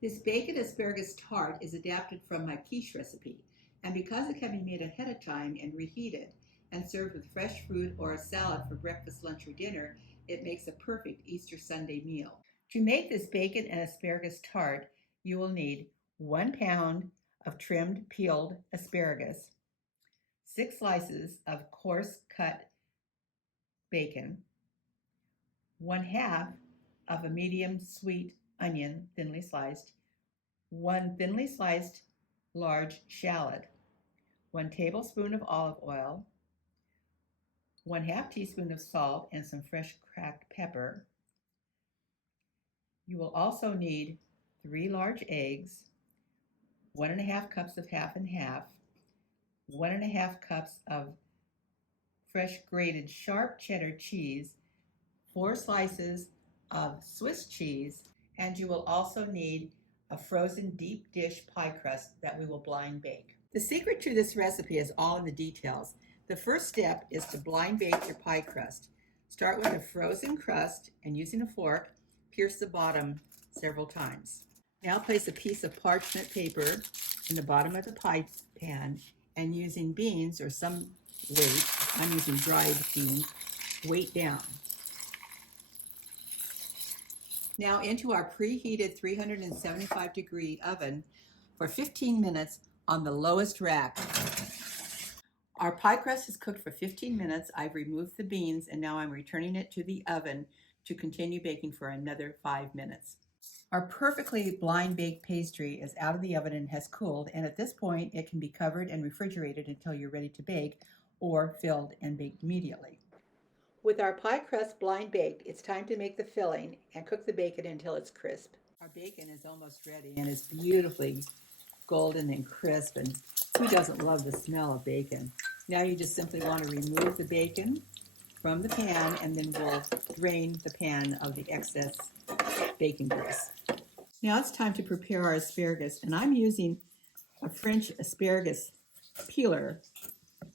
This bacon asparagus tart is adapted from my quiche recipe, and because it can be made ahead of time and reheated and served with fresh fruit or a salad for breakfast, lunch, or dinner, it makes a perfect Easter Sunday meal. To make this bacon and asparagus tart, you will need 1 pound of trimmed peeled asparagus, 6 slices of coarse cut bacon, 1/2 of a medium sweet onion, thinly sliced, 1 thinly sliced large shallot, 1 tablespoon of olive oil, 1/2 teaspoon of salt, and some fresh cracked pepper. You will also need 3 large eggs, 1 1/2 cups of half and half, 1 1/2 cups of fresh grated sharp cheddar cheese, 4 slices of Swiss cheese, and you will also need a frozen deep dish pie crust that we will blind bake. The secret to this recipe is all in the details. The first step is to blind bake your pie crust. Start with a frozen crust and using a fork, pierce the bottom several times. Now place a piece of parchment paper in the bottom of the pie pan and using beans or some weight, I'm using dried beans, weight down. Now into our preheated 375-degree oven for 15 minutes on the lowest rack. Our pie crust is cooked for 15 minutes. I've removed the beans and now I'm returning it to the oven to continue baking for another 5 minutes. Our perfectly blind baked pastry is out of the oven and has cooled, and at this point it can be covered and refrigerated until you're ready to bake, or filled and baked immediately. With our pie crust blind baked, it's time to make the filling and cook the bacon until it's crisp. Our bacon is almost ready and it's beautifully golden and crisp, and who doesn't love the smell of bacon? Now you just simply want to remove the bacon from the pan, and then we'll drain the pan of the excess bacon grease. Now it's time to prepare our asparagus, and I'm using a French asparagus peeler.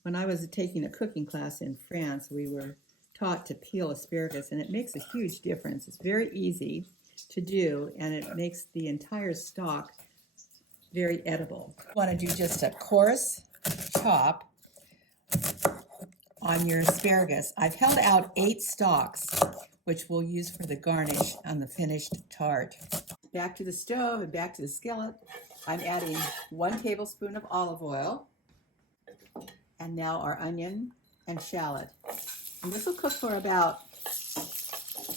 When I was taking a cooking class in France, we were taught to peel asparagus, and it makes a huge difference. It's very easy to do, and it makes the entire stalk very edible. You want to do just a coarse chop on your asparagus. I've held out 8 stalks, which we'll use for the garnish on the finished tart. Back to the stove and back to the skillet. I'm adding 1 tablespoon of olive oil, and now our onion and shallot. And this will cook for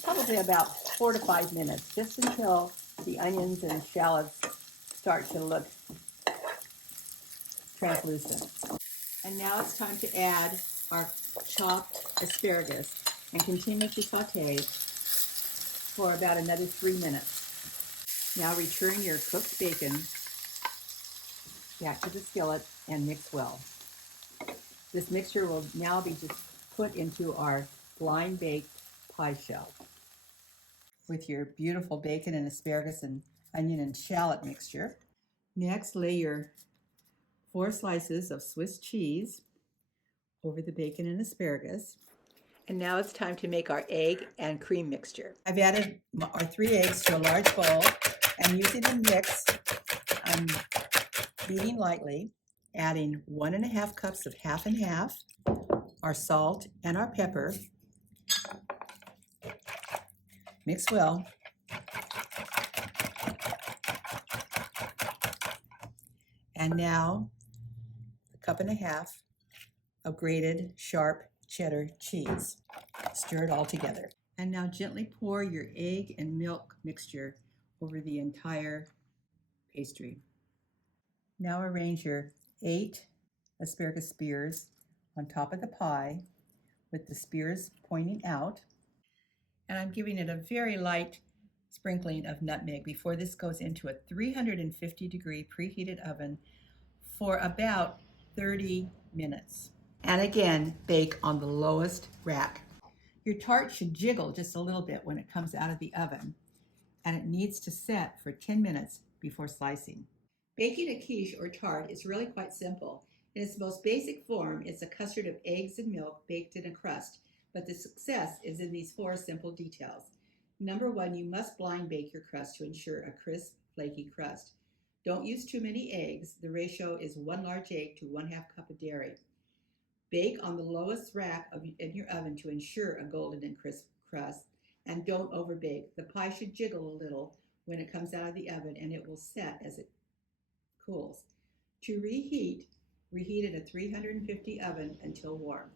probably about 4 to 5 minutes, just until the onions and shallots start to look translucent. And now it's time to add our chopped asparagus and continue to saute for about another 3 minutes. Now return your cooked bacon back to the skillet and mix well. This mixture will now be just put into our blind baked pie shell. With your beautiful bacon and asparagus and onion and shallot mixture. Next, lay your 4 slices of Swiss cheese over the bacon and asparagus. And now it's time to make our egg and cream mixture. I've added our 3 eggs to a large bowl, and using the mix, I'm beating lightly, adding 1 1/2 cups of half and half, our salt and our pepper. Mix well. And now 1 1/2 cups of grated sharp cheddar cheese. Stir it all together. And now gently pour your egg and milk mixture over the entire pastry. Now arrange your 8 asparagus spears on top of the pie with the spears pointing out. And I'm giving it a very light sprinkling of nutmeg before this goes into a 350-degree preheated oven for about 30 minutes. And again, bake on the lowest rack. Your tart should jiggle just a little bit when it comes out of the oven, and it needs to set for 10 minutes before slicing. Baking a quiche or tart is really quite simple. In its most basic form, it's a custard of eggs and milk baked in a crust, but the success is in these 4 simple details. Number 1, you must blind bake your crust to ensure a crisp, flaky crust. Don't use too many eggs. The ratio is 1 large egg to 1/2 cup of dairy. Bake on the lowest rack in your oven to ensure a golden and crisp crust, and don't overbake. The pie should jiggle a little when it comes out of the oven, and it will set as it cools. To reheat, reheat at a 350 oven until warm.